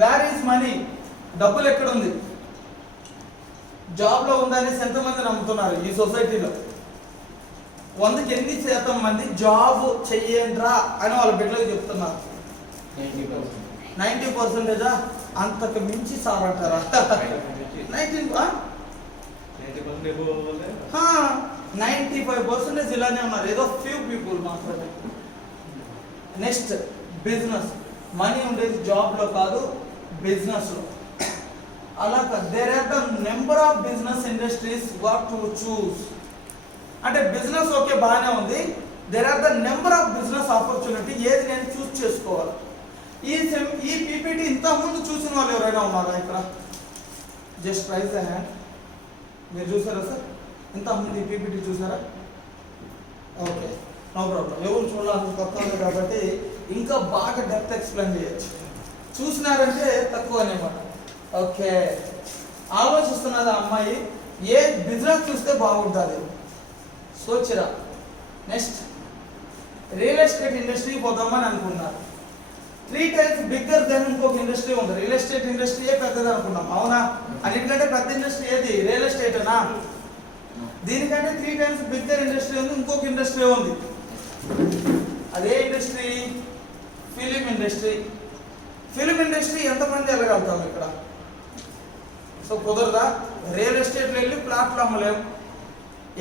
Where is money, డబ్బులు ఎక్కడుంది? జాబ్లో ఉందనేసి ఎంతమంది నమ్ముతున్నారు ఈ సొసైటీలో? 100కి ఎన్ని శాతం మంది జాబ్ చెయ్యండ్రా అని వాళ్ళ బిడ్డలకు చెప్తున్నారు? 90%. అంతకు మించి సార్ అంటారా? 95% ఇలానే ఉన్నారు, ఏదో ఫ్యూ పీపుల్ మాత్రమే. Next business. మనీ ఉండేది జాబ్లో కాదు, బిజినెస్లో. అలా there are the number of business industries what to choose. అంటే బిజినెస్ ఓకే బాగానే ఉంది, there are the number of business opportunity, ఏది నేను చూస్ చేసుకోవాలి. ఈ పీపీటీ ఇంతకుముందు చూసిన వాళ్ళు ఎవరైనా ఉన్నారా ఇక్కడ? Just raise the hand. మీరు చూసారా సార్? ఇంతకుముందు ఈ పీపీటీ చూసారా? Okay, no problem. ఎవరు చూడాలని కొత్త కాబట్టి ఇంకా బాగా డెప్త్ ఎక్స్ప్లెయిన్ చేయొచ్చు. చూసినారంటే తక్కువనేమాట. ఓకే, ఆలోచిస్తున్నది అమ్మాయి ఏ బిజినెస్ చూస్తే బాగుంటుంది సోచిరా. నెక్స్ట్ రియల్ ఎస్టేట్ ఇండస్ట్రీ పోదామని అనుకున్నారు. 3 times బిగ్గర్ దెన్ ఇంకొక ఇండస్ట్రీ ఉంది. రియల్ ఎస్టేట్ ఇండస్ట్రీయే పెద్దది అనుకున్నాం, అవునా? అన్నిటికంటే పెద్ద ఇండస్ట్రీ ఏది? రియల్ ఎస్టేటేనా? దీనికంటే 3 times బిగ్గర్ ఇండస్ట్రీ ఉంది, ఇంకొక ఇండస్ట్రీ ఉంది. అదే industry film industry. Film industry ఎంతమంది వెళ్ళగలుగుతాం ఇక్కడ? సో కుదరదా? రియల్ ఎస్టేట్లో వెళ్ళి ప్లాట్లు అమ్మలేం,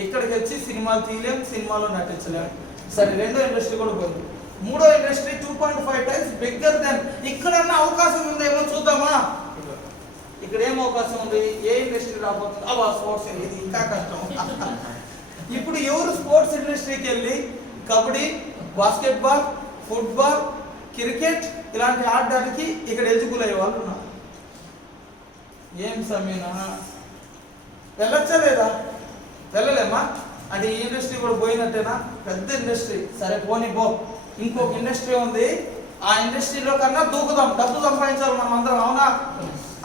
ఇక్కడికి వచ్చి సినిమాలు తీయలేం, సినిమాలో నటించలేం. సరే, రెండో ఇండస్ట్రీ కూడా పోయింది. మూడో ఇండస్ట్రీ 2.5 times బిగ్గర్ దెన్. ఇక్కడన్నా అవకాశం ఉందేమో చూద్దామా? ఇక్కడ ఏం అవకాశం ఉంది? ఏ ఇండస్ట్రీ రాబోతుంది? స్పోర్ట్స్. ఇది ఇంకా కష్టం. ఇప్పుడు ఎవరు స్పోర్ట్స్ ఇండస్ట్రీకి వెళ్ళి కబడ్డీ, బాస్కెట్బాల్, ఫుట్బాల్, క్రికెట్ ఇలాంటి ఆడడానికి ఇక్కడ ఎలిజిబుల్ అయ్యే వాళ్ళు ఉన్నారు. ఏం సమీనా వెళ్ళొచ్చా లేదా? వెళ్ళలేమా? అంటే ఈ ఇండస్ట్రీ కూడా పోయినట్టేనా? పెద్ద ఇండస్ట్రీ. సరే పోనీ పో. ఇంకొక ఇండస్ట్రీ ఉంది, ఆ ఇండస్ట్రీలో కన్నా దూకుదాం, డబ్బు సంపాదించాలి మనం అందరం, అవునా?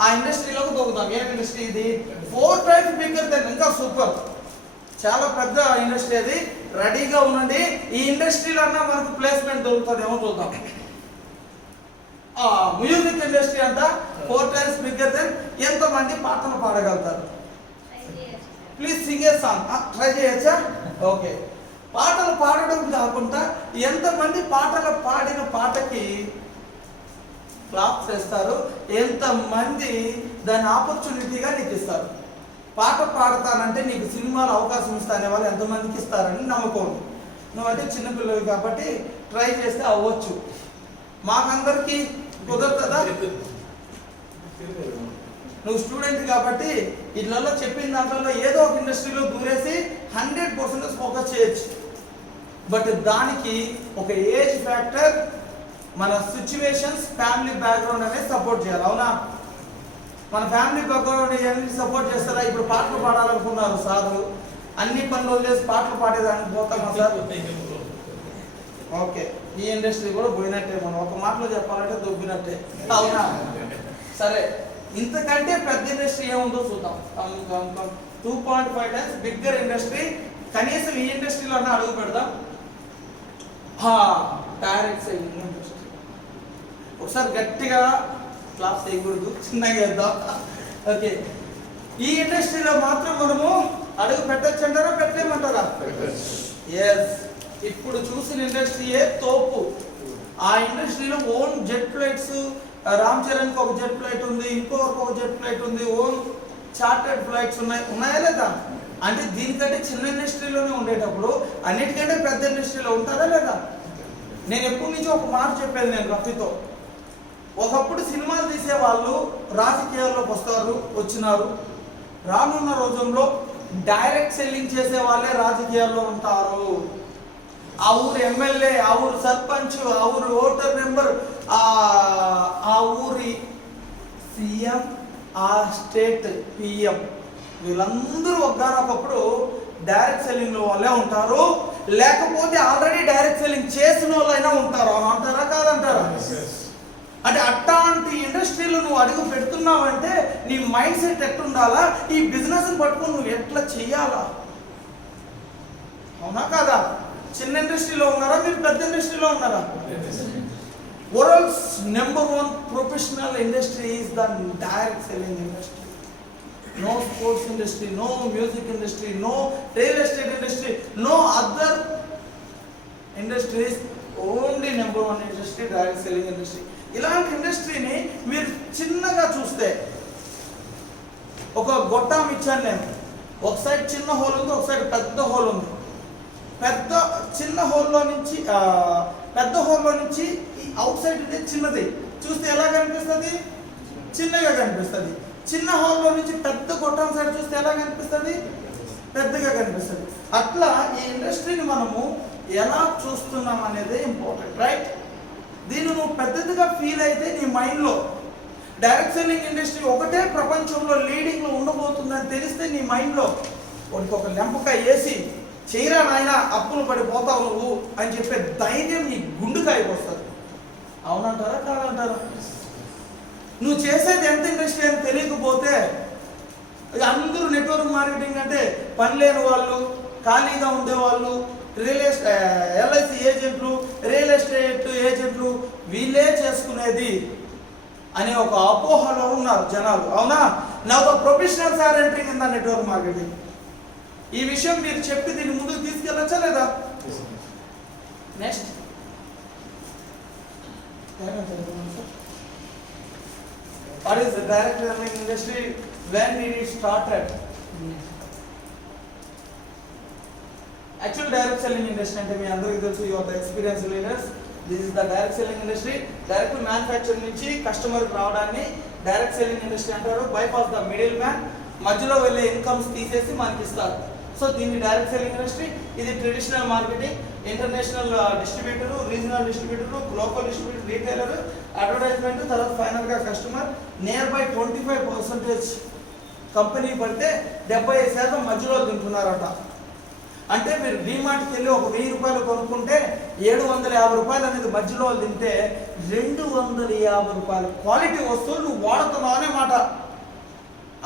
ఆ ఇండస్ట్రీలోకి దూకుదాం. ఏ ఇండస్ట్రీ ఇది? 4 times బిగ్గర్ దెన్. ఇంకా సూపర్, చాలా పెద్ద ఇండస్ట్రీ అది. రెడీగా ఉండండి. ఈ ఇండస్ట్రీలో అన్నా మనకు ప్లేస్మెంట్ దొరుకుతుందేమో చూద్దాం. మ్యూజిక్ ఇండస్ట్రీ అంట 4 times బిగ్గర్ దెన్. ఎంతమంది పాటలు పాడగలుగుతారు? Please sing a song. Try చేయొచ్చా? ఓకే. పాటలు పాడడం కాకుండా ఎంతమంది పాటలు పాడిన పాటకి క్లాప్స్ వేస్తారు, ఎంతమంది దాని ఆపర్చునిటీగా నీకు ఇస్తారు? పాట పాడతానంటే నీకు సినిమాలో అవకాశం ఇస్తానే వాళ్ళు ఎంతమందికి ఇస్తారని నమ్మకం. నువ్వంటే చిన్నపిల్లలు కాబట్టి ట్రై చేస్తే అవ్వచ్చు, మాకందరికి కుదరుతుందా? నువ్వు స్టూడెంట్ కాబట్టి ఇళ్ళల్లో చెప్పిన దాంట్లో ఏదో ఒక ఇండస్ట్రీలో దూరేసి 100% ఫోకస్ చేయొచ్చు. బట్ దానికి ఒక ఏజ్ ఫ్యాక్టర్, మన సిచ్యువేషన్స్, ఫ్యామిలీ బ్యాక్గ్రౌండ్ అనేది సపోర్ట్ చేయాలి, అవునా? మన ఫ్యామిలీ బ్యాక్గ్రౌండ్ ఇవన్నీ సపోర్ట్ చేస్తారా? ఇప్పుడు పాటలు పాడాలనుకున్నారు సార్, అన్ని పనులు చేసి పాటలు పాడేదానికి పోతామా సార్? ఓకే, ఈ ఇండస్ట్రీ కూడా పోయినట్టే. మనం ఒక మాటలో చెప్పాలంటే దొబ్బినట్టే, అవునా? సరే, ఇంతకంటే పెద్ద ఇండస్ట్రీ ఏముందో చూద్దాం. 2.5 times బిగ్గర్ ఇండస్ట్రీ. కనీసం ఈ ఇండస్ట్రీలో అన్నా అడుగు పెడదాం. Direct selling industry. ఒకసారి గట్టిగా క్లాస్ చేయకూడదు, చిన్నగా వేద్దాం. ఓకే, ఈ ఇండస్ట్రీలో మాత్రం మనము అడుగు పెట్టచ్చు అంటారా, పెట్టలేమంటారా? ఎస్, ఇప్పుడు చూసిన ఇండస్ట్రీయే తోపు. ఆ ఇండస్ట్రీలో ఓన్ జెట్ ఫ్లైట్స్, రామ్ చరణ్కి ఒక జెట్ ఫ్లైట్ ఉంది, ఇంకొకరికి ఒక జెట్ ఫ్లైట్ ఉంది, ఓన్ చార్టర్డ్ ఫ్లైట్స్ ఉన్నాయా లేదా? అంటే దీనికంటే చిన్న ఇండస్ట్రీలోనే ఉండేటప్పుడు అన్నిటికంటే పెద్ద ఇండస్ట్రీలో ఉంటారా లేదా? నేను ఎప్పటి నుంచి ఒక మాట చెప్పేది నేను రఫీతో, ఒకప్పుడు సినిమాలు తీసే వాళ్ళు రాజకీయాల్లోకి వచ్చినారు. రానున్న రోజుల్లో డైరెక్ట్ సెల్లింగ్ చేసే వాళ్ళే రాజకీయాల్లో ఉంటారు. ఆ ఊరు ఎమ్మెల్యే, ఆ ఊరు సర్పంచ్, ఆ ఊరు ఓటర్ నెంబర్, ఆ ఊరి సీఎం, ఆ స్టేట్ పిఎం, వీళ్ళందరూ ఒకప్పుడు డైరెక్ట్ సెల్లింగ్ లో వాళ్ళే ఉంటారు. లేకపోతే ఆల్రెడీ డైరెక్ట్ సెల్లింగ్ చేసిన వాళ్ళైనా ఉంటారు, అంటారా కాదంటారా? అంటే అట్లాంటి ఇండస్ట్రీలో నువ్వు అడుగు పెడుతున్నావంటే నీ మైండ్ సెట్ ఎట్టుండాలా? ఈ బిజినెస్ పట్టుకుని నువ్వు ఎట్లా చెయ్యాలా, అవునా కాదా? చిన్న ఇండస్ట్రీలో ఉన్నారా మీరు, పెద్ద ఇండస్ట్రీలో ఉన్నారా? World's #1 professional industry is the direct selling industry. No sports industry, no music industry, no real estate industry, no other industries. Only #1 industry, direct selling industry. ఇలాంటి ఇండస్ట్రీని మీరు చిన్నగా చూస్తే, ఒక గొట్టం ఇచ్చాను నేను, ఒక సైడ్ చిన్న హోల్ ఉంది, ఒక సైడ్ పెద్ద హోల్ ఉంది. చిన్న హోల్లో నుంచి ఈ అవుట్ సైడ్ ఉంది చిన్నది, చూస్తే ఎలా కనిపిస్తుంది? చిన్నగా కనిపిస్తుంది. చిన్న హోల్లో నుంచి పెద్ద గొట్టం సైడ్ చూస్తే ఎలా కనిపిస్తుంది? పెద్దగా కనిపిస్తుంది. అట్లా ఈ ఇండస్ట్రీని మనము ఎలా చూస్తున్నాం అనేది ఇంపార్టెంట్, రైట్? దీన్ని నువ్వు పెద్దదిగా ఫీల్ అయితే నీ మైండ్లో డైరెక్ట్ సెల్లింగ్ ఇండస్ట్రీ ఒకటే ప్రపంచంలో లీడింగ్లో ఉండబోతుందని తెలిస్తే నీ మైండ్లో ఒక లెంపకాయ వేసి చేయరా నాయన అప్పులు పడిపోతావు నువ్వు అని చెప్పే ధైర్యం నీ గుండెకాయకు వస్తుంది. అవునంటారా కాదంటారా? నువ్వు చేసేది ఎంత ఇండస్ట్రీ అని తెలియకపోతే అందరూ నెట్వర్క్ మార్కెటింగ్ అంటే పని లేని వాళ్ళు, ఖాళీగా ఉండేవాళ్ళు, ఎల్ఐసి ఏజెంట్లు, రియల్ ఎస్టేట్ ఏజెంట్లు వీళ్ళే చేసుకునేది అనే ఒక అపోహలో ఉన్నారు జనాలు. అవునా? Now the professionals are entering in the network marketing. ఈ విషయం మీరు చెప్పి దీన్ని ముందుకు తీసుకెళ్ళచ్చా లేదా? Next what is the direct selling industry? When did it started? Actual direct selling industry అంటే మీ అందరికీ తెలుసు, you are the experience leaders. This is the direct selling industry. Direct manufacturing నుంచి కస్టమర్కి రావడాన్ని డైరెక్ట్ సెల్లింగ్ ఇండస్ట్రీ అంటారు. Bypass the middle man, మధ్యలో వెళ్ళే ఇన్కమ్స్ తీసేసి మనకి ఇస్తారు. సో దీన్ని డైరెక్ట్ సెల్లింగ్ ఇండస్ట్రీ. ఇది traditional marketing, international distributor, regional distributor, global distributor, retailer, advertisement, తర్వాత ఫైనల్గా కస్టమర్. నియర్ బై 25% కంపెనీ పడితే 75% మధ్యలో తింటున్నారట. అంటే మీరు డీమార్ట్కి వెళ్ళి ఒక 1000 రూపాయలు కొనుక్కుంటే 750 రూపాయలు అనేది మధ్యలో తింటే 250 రూపాయలు క్వాలిటీ వస్తువులు నువ్వు వాడుతున్నావు అనే మాట.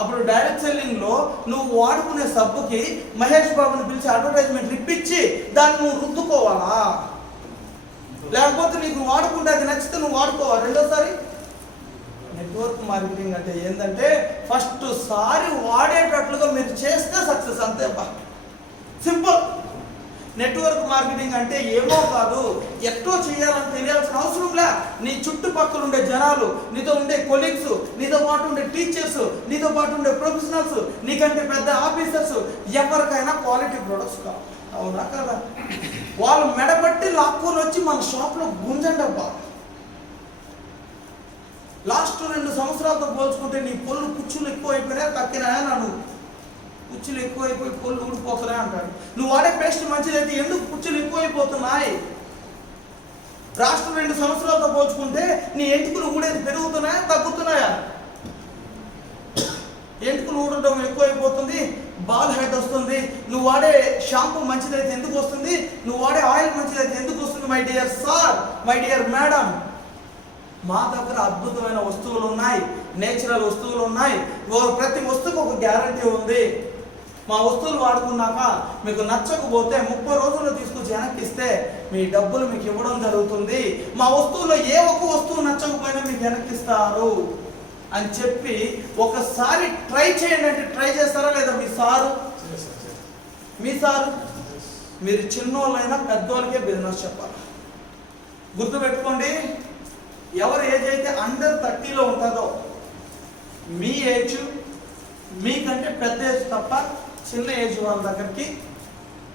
అప్పుడు డైరెక్ట్ సెల్లింగ్లో నువ్వు వాడుకునే సబ్బుకి మహేష్ బాబుని పిలిచి అడ్వర్టైజ్మెంట్ ఇప్పించి దాన్ని నువ్వు రుద్దుకోవాలా? లేకపోతే నీకు వాడుకుంటే అది నచ్చితే నువ్వు వాడుకోవాలి రెండోసారి. నెట్వర్క్ మార్కెటింగ్ అంటే ఏంటంటే ఫస్ట్ సారి వాడేటట్లుగా మీరు చేస్తే సక్సెస్, అంతే బా, సింపుల్. నెట్వర్క్ మార్కెటింగ్ అంటే ఏమో కాదు, ఎట్టో చేయాలని తెలియాల్సిన అవసరం లే. నీ చుట్టుపక్కల ఉండే జనాలు, నీతో ఉండే కొలీగ్స్, నీతో పాటు ఉండే టీచర్స్, నీతో పాటు ఉండే ప్రొఫెషనల్స్, నీకంటే పెద్ద ఆఫీసర్స్, ఎవరికైనా క్వాలిటీ ప్రొడక్ట్స్ కావాలి. అవునా కదా? వాళ్ళు మెడబట్టి లాక్కొని వచ్చి మన షాప్లో గుంజండబ్బా. లాస్ట్ 2 సంవత్సరాలతో పోల్చుకుంటే నీ పొల్లు కుచ్చులు ఎక్కువ అయిపోయినా తక్కినాయా? నన్ను కుచ్చులు ఎక్కువైపోయి పొల్లు ఊడిపోతున్నాయి అంటాడు. నువ్వు వాడే పేస్ట్ మంచిదైతే ఎందుకు కుచ్చులు ఎక్కువైపోతున్నాయి? లాస్ట్ 2 సంవత్సరాలతో పోల్చుకుంటే నీ ఎంటుకులు ఊడేది పెరుగుతున్నాయా తగ్గుతున్నాయా? ఎంటుకులు ఊడటం ఎక్కువైపోతుంది, బాల్ హెడ్ వస్తుంది. నువ్వు వాడే షాంపూ మంచిదైతే ఎందుకు వస్తుంది? నువ్వు వాడే ఆయిల్ మంచిదైతే ఎందుకు వస్తుంది? My dear sir, my dear madam, మా దగ్గర అద్భుతమైన వస్తువులు ఉన్నాయి, నేచురల్ వస్తువులు ఉన్నాయి. ప్రతి వస్తువుకు ఒక గ్యారంటీ ఉంది. మా వస్తువులు వాడుకున్నాక మీకు నచ్చకపోతే 30 రోజుల్లో తీసుకొచ్చి వెనక్కి ఇస్తే మీ డబ్బులు మీకు ఇవ్వడం జరుగుతుంది. మా వస్తువులో ఏ ఒక్క వస్తువు నచ్చకపోయినా మీకు వెనక్కి ఇస్తారు అని చెప్పి ఒకసారి ట్రై చేయండి అంటే ట్రై చేస్తారా లేదా? మీ సారు మీరు చిన్నోళ్ళైనా పెద్దోళ్ళకే బిజినెస్ చెప్పాలి. గుర్తుపెట్టుకోండి, ఎవరి ఏజ్ అయితే అండర్ 30లో ఉంటుందో మీ ఏజ్ మీకంటే పెద్ద ఏజ్ తప్ప చిన్న ఏజ్ వాళ్ళ దగ్గరికి,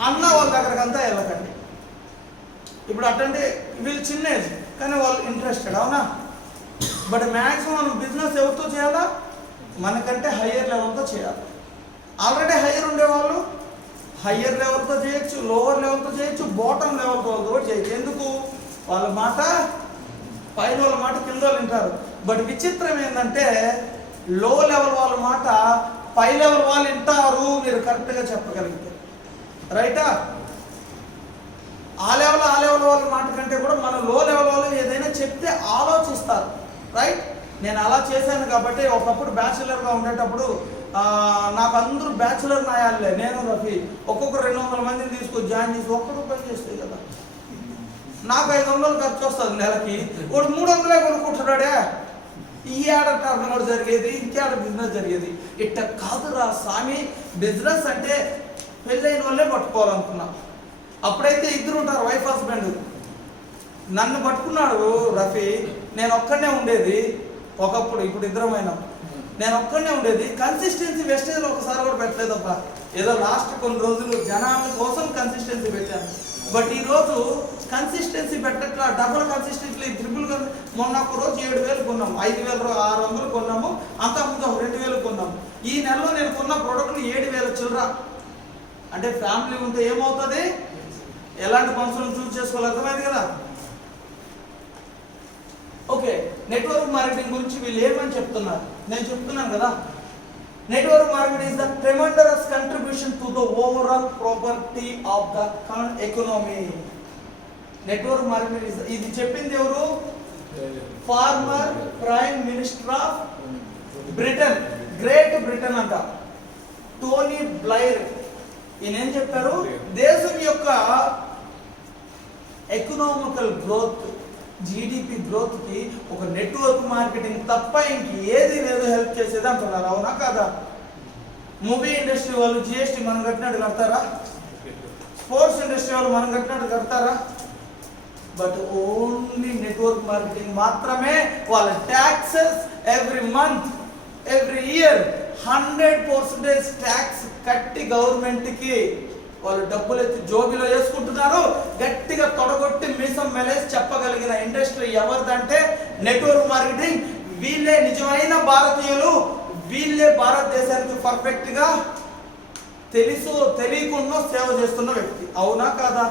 అన్న వాళ్ళ దగ్గరికి అంతా వెళ్ళకండి. ఇప్పుడు అట్టంటే వీళ్ళు చిన్న ఏజ్ కానీ వాళ్ళు ఇంట్రెస్టెడ్, అవునా? బట్ మ్యాక్సిమం మనం బిజినెస్ ఎవరితో చేయాలా? మనకంటే హయ్యర్ లెవెల్తో చేయాలి. ఆల్రెడీ హయ్యర్ ఉండేవాళ్ళు హయ్యర్ లెవెల్తో చేయొచ్చు, లోవర్ లెవెల్తో చేయొచ్చు, బాటమ్ లెవెల్తో కూడా చేయొచ్చు. ఎందుకు? వాళ్ళ మాట పైన వాళ్ళ మాట కింద వాళ్ళు వింటారు. బట్ విచిత్రం ఏంటంటే లో లెవెల్ వాళ్ళ మాట పై లెవెల్ వాళ్ళు వింటారు, మీరు కరెక్ట్గా చెప్పగలిగితే, రైటా? ఆ లెవెల్ వాళ్ళ మాట కంటే కూడా మన లో లెవెల్ వాళ్ళు ఏదైనా చెప్తే ఆలోచిస్తారు, రైట్? నేను అలా చేశాను కాబట్టి ఒకప్పుడు బ్యాచులర్గా ఉండేటప్పుడు నాకు అందరూ బ్యాచులర్ నాయాలే, నేను రఫీ ఒక్కొక్కరు 200 మందిని తీసుకొని జాయిన్ చేసి ఒక్కరు పని చేస్తాయి కదా. నాకు 500 ఖర్చు వస్తుంది నెలకి, వాడు 300 కొనుక్కుంటున్నాడే. ఈ ఆడ టర్నోవర్ జరిగేది, ఇంకేడ బిజినెస్ జరిగేది. ఇట్ట కాదురా స్వామి, బిజినెస్ అంటే పెళ్ళైన వాళ్ళే పట్టుకోవాలనుకున్నా. అప్పుడైతే ఇద్దరు ఉంటారు, వైఫ్ హస్బెండ్. నన్ను పట్టుకున్నాడు రఫీ, నేను ఒక్కడనే ఉండేది ఒకప్పుడు, ఇప్పుడు ఇద్దరమైనా. నేను ఒక్కడనే ఉండేది. కన్సిస్టెన్సీ వెస్టేజ్లో ఒకసారి కూడా పెట్టలేదప్ప. ఏదో లాస్ట్ కొన్ని రోజులు జనాల కోసం కన్సిస్టెన్సీ పెట్టాను. బట్ ఈరోజు కన్సిస్టెన్సీ పెట్టట్లా, డబుల్ కన్సిస్టెన్సీ, ట్రిపుల్. మొన్న ఒక రోజు 7,000 కొన్నాము, 5,600 కొన్నాము, అంతకుముందు 2,000 కొన్నాము. ఈ నెలలో నేను కొన్న ప్రోడక్ట్ని 7,000 చిల్లర. అంటే ఫ్యామిలీ ఉంటే ఏమవుతుంది, ఎలాంటి పనులను చూస్ చేసుకోవాలి, అర్థమైంది కదా. ఓకే, నెట్వర్క్ మార్కెటింగ్ గురించి వీళ్ళు ఏమని చెప్తున్నారు, నేను చెప్తున్నాను కదా. Network marketing is the tremendous contribution to the overall property of the economy. Network marketing ఇది చెప్పింది ఎవరు? Former prime minister of Britain, great Britain అంట, టోనీ బ్లైర్. ఈయన ఏం చెప్పారు, దేశం యొక్క ఎకనామికల్ గ్రోత్, జీడిపి గ్రోత్ కి ఒక నెట్వర్క్ మార్కెటింగ్ తప్ప ఇంకేది లేదు హెల్ప్ చేసేది అంటున్నారు. అవునా కాదా? మూవీ ఇండస్ట్రీ వాళ్ళు జిఎస్టీ మనం కట్టినట్టు కడతారా? స్పోర్ట్స్ ఇండస్ట్రీ వాళ్ళు మనం కట్టినట్టు కడతారా? బట్ ఓన్లీ నెట్వర్క్ మార్కెటింగ్ మాత్రమే వాళ్ళ taxes every month, every year 100% tax కట్టి గవర్నమెంట్కి వాళ్ళు డబ్బులు ఎత్తి జోబిలో వేసుకుంటున్నారు. గట్టిగా తొడగొట్టి మీసం మెలేసి చెప్పగలిగిన ఇండస్ట్రీ ఎవరిదంటే నెట్వర్క్ మార్కెటింగ్. వీళ్ళే నిజమైన భారతీయులు, వీళ్ళే భారతదేశానికి పర్ఫెక్ట్గా తెలుసు తెలియకుండా సేవ చేస్తున్న వ్యక్తి. అవునా కాదా?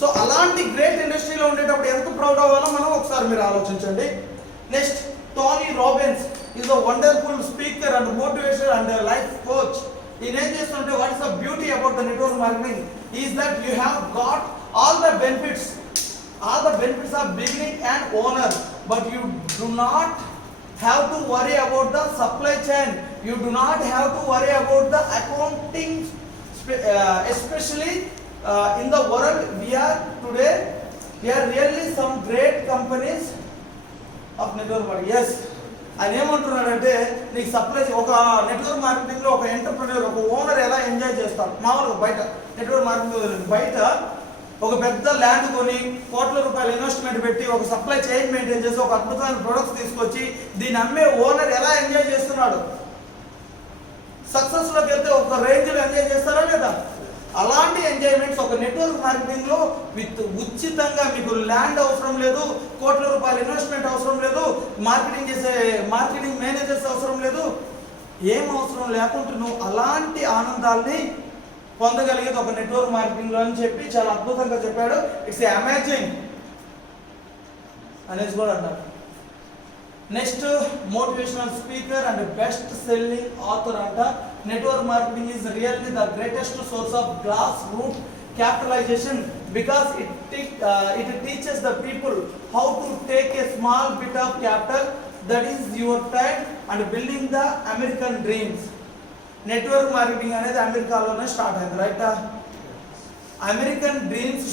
సో అలాంటి గ్రేట్ ఇండస్ట్రీలో ఉండేటప్పుడు ఎంత ప్రౌడ్ అవ్వాలో మనం ఒకసారి మీరు ఆలోచించండి. Next, Tony Robbins is a wonderful speaker and motivation and life coach. ఈయన ఏం చేస్తుంటే, what is the beauty about the network marketing is that you have got all the benefits of beginning and owner, but you do not have to worry about the supply chain. You do not have to worry about the accounting, especially in the world we are today. We are really some great companies of network marketing. Yes, ఆయన ఏమంటున్నాడంటే, నీకు supply ఒక network మార్కెటింగ్లో ఒక entrepreneur, ఒక owner ఎలా enjoy చేస్తారు మామూలుగా బయట నెట్వర్క్ మార్కెటింగ్. బయట ఒక పెద్ద ల్యాండ్ కొని కోట్ల రూపాయలు ఇన్వెస్ట్మెంట్ పెట్టి ఒక సప్లై చైన్ మెయింటైన్ చేసి ఒక అద్భుతమైన ప్రొడక్ట్స్ తీసుకొచ్చి దీన్ని అమ్మే ఓనర్ ఎలా ఎంజాయ్ చేస్తున్నాడు, సక్సెస్లోకి వెళ్తే ఒక రేంజ్లో ఎంజాయ్ చేస్తారా లేదా? అలాంటి ఎంజాయ్మెంట్స్ ఒక నెట్వర్క్ మార్కెటింగ్లో విత్ ఉచితంగా, మీకు ల్యాండ్ అవసరం లేదు, కోట్ల రూపాయలు ఇన్వెస్ట్మెంట్ అవసరం లేదు, మార్కెటింగ్ మేనేజర్స్ అవసరం లేదు, ఏం అవసరం లేకుండా నువ్వు అలాంటి ఆనందాల్ని పొందగలిగేది ఒక నెట్వర్క్ మార్కెటింగ్లో అని చెప్పి చాలా అద్భుతంగా చెప్పాడు. ఇట్స్ అమేజింగ్ అనేసి కూడా అన్నారు. Next, motivational speaker and best selling author అంట. Network marketing is really the greatest source of grass root capitalization because it teaches the people how to take a small bit of capital that is your time and building the American dreams. Network marketing అనేది అమెరికాలోనే start అయింది, right? American dreams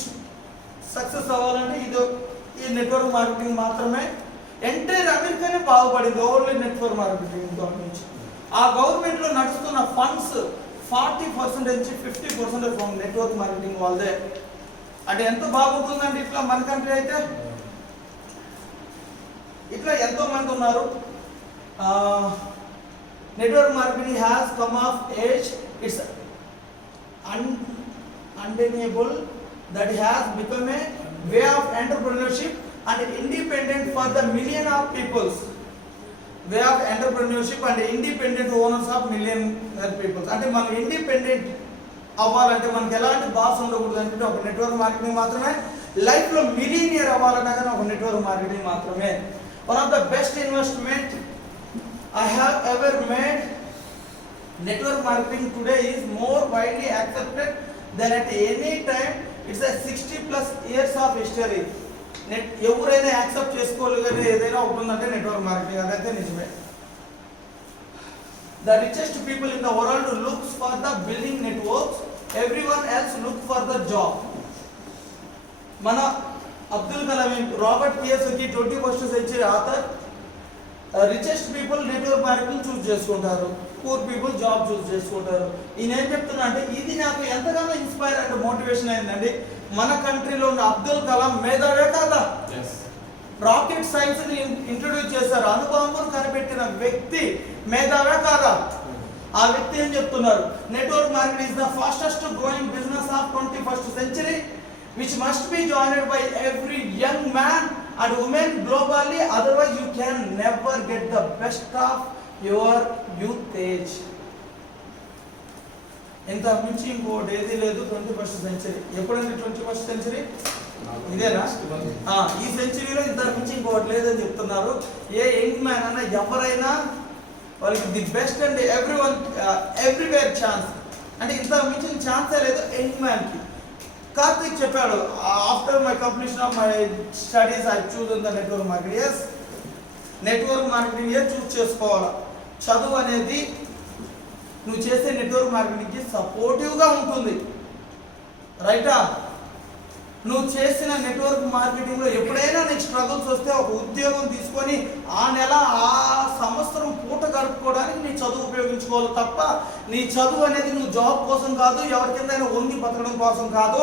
success అవ్వాలంటే ఈ network marketing మాత్రమే. Entire అమెరికానే బాగుపడింది only network marketing నుంచి. ఆ గవర్నమెంట్లో నడుస్తున్న ఫండ్స్ 40% నుంచి 50% ఫ్రమ్ నెట్వర్క్ మార్కెటింగ్ వాళ్ళదే. అంటే ఎంత బాగుంటుందండి ఇట్లా మన కంట్రీ అయితే. ఇట్లా ఎంతో మంది ఉన్నారు. Network marketing has come of age. It's undeniable that it has become a way of entrepreneurship and independent for the million of peoples. Way of entrepreneurship and independent owners of million peoples. అంటే మనం independent అవ్వాలంటే మనకి ఎలాంటి boss ఉండకూడదు అంటే ఒక network marketing మాత్రమే. లైఫ్లో మిలియనియర్ అవ్వాలన్నా కానీ ఒక నెట్వర్క్ మార్కెటింగ్ మాత్రమే. One of the best investment I have ever made. Network marketing today is more widely accepted than at any time. It's a 60+ years of history. ఎవరైనా యాక్సెప్ట్ చేసుకోగలిగే ఏదైనా ఉంటుందంటే నెట్వర్క్ మార్కెటింగ్, అదైతే నిజమే. The richest people in the world looks for the building networks. Everyone else look for the job. మన Abdul Kalam, Robert Kiyosaki 21st century author, richest people network marketing choose చేసుకుంటారు, poor people job చూస్ చేసుకుంటారు. ఈయన ఏం చెప్తున్నా అంటే ఇది నాకు ఎంతగానో ఇన్స్పైర్ అండ్ మోటివేషన్ అయిందండి. మన కంట్రీలో ఉన్న అబ్దుల్ కలాం మేధావే కాదా, రాకెట్ సైన్స్ ని ఇంట్రొడ్యూస్ చేశారు, అణుబాంబును కనిపెట్టిన వ్యక్తి మేధావే కాదా. ఆ వ్యక్తి ఏం చెప్తున్నారు, network marketing is the fastest growing business of 21st century which must be joined by every young man and women globally, otherwise you can never get the best of your youth age. ఇంత మించి ఇంకోటి ఏది లేదు 21st century. ఎప్పుడంటే 21st century ఇదేనా, ఈ సెంచరీలో ఇంత మించి ఇంకోటి లేదని చెప్తున్నారు. ఏ యంగ్ మ్యాన్ అన్నా ఎవరైనా వాళ్ళకి the best and everywhere chance, అంటే ఇంత మించిన ఛాన్సే లేదు యంగ్ మ్యాన్కి. కార్తిక్ చెప్పాడు, after my completion of my studies I choose in the network marketing. Yes, network marketing choose చేసుకోవాలా. చదువు అనేది నువ్వు చేసే నెట్వర్క్ మార్కెటింగ్కి సపోర్టివ్గా ఉంటుంది, రైటా. నువ్వు చేసిన నెట్వర్క్ మార్కెటింగ్లో ఎప్పుడైనా నీకు స్ట్రగుల్స్ వస్తే ఒక ఉద్యోగం తీసుకొని ఆ నెల ఆ సంవత్సరం పూట గడుపుకోవడానికి నీ చదువు ఉపయోగించుకోవాలి తప్ప నీ చదువు అనేది నువ్వు జాబ్ కోసం కాదు, ఎవరి కిందైనా వంగి బతకడం కోసం కాదు.